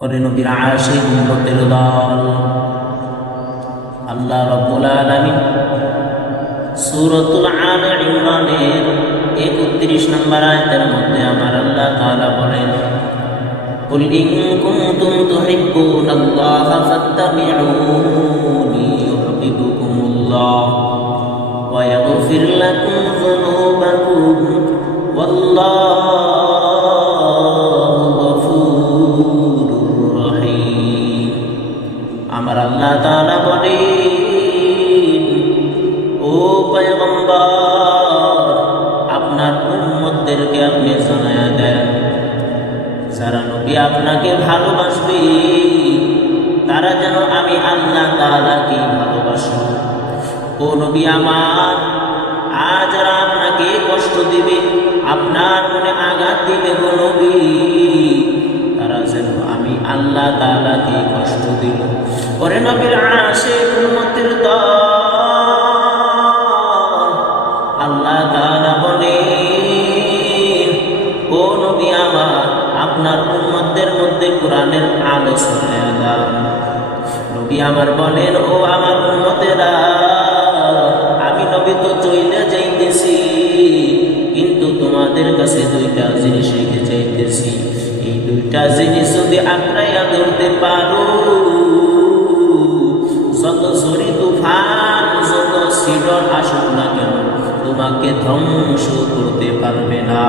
ওরে নবীর আশিক উম্মতের দল, আল্লাহ রাব্বুল আলামিন সূরাতুল আলে ইমরানের 31 নম্বর আয়াতের মধ্যে আমার আল্লাহ তাআলা বলেন, কুল ইন কুনতুম তুহিব্বুনাল্লাহা ফাত্তাবিউনি ইউহিব্বুকুমুল্লাহ ওয়া ইয়াগফির লাকুম যুনুবাকুম ওয়াল্লাহু গফুরুর রহিম। আমার আল্লাহ তাআলা বলেন, ও পয়গম্বর, আপনার উম্মতদেরকে আপনি জানায়া দেন, যারা নবী আপনাকে ভালোবাসবে তারা যেন আমি আল্লাহ তাআলাকে ভালোবাসে। ও নবী আমার, আজ যারা আপনাকে কষ্ট দিবে, আপনার মনে আঘাত দিবে গো নবী, তারা যেন আমি আল্লাহ তাআলাকে কষ্ট দিল। ওরে নবীর আশিক উম্মতের দল, আল্লাহ তাআলা বলেন, ও নবী আমার, আপনার উম্মতদের মধ্যে কোরআনের আলো ছড়ায়া দাও। নবী আমার বলেন, ও আমার উম্মতেরা, আমি নবী তো চলে যাইতেছি, কিন্তু তোমাদের কাছে দুইটা জিনিস রেখে যাইতেছি। এই দুইটা জিনিস যদি আঁকড়াইয়া ধরতে পারো, যত ঝড়ি তুফান, যত শিডর আসুক না কেন, তোমাকে ধ্বংস করতে পারবে না।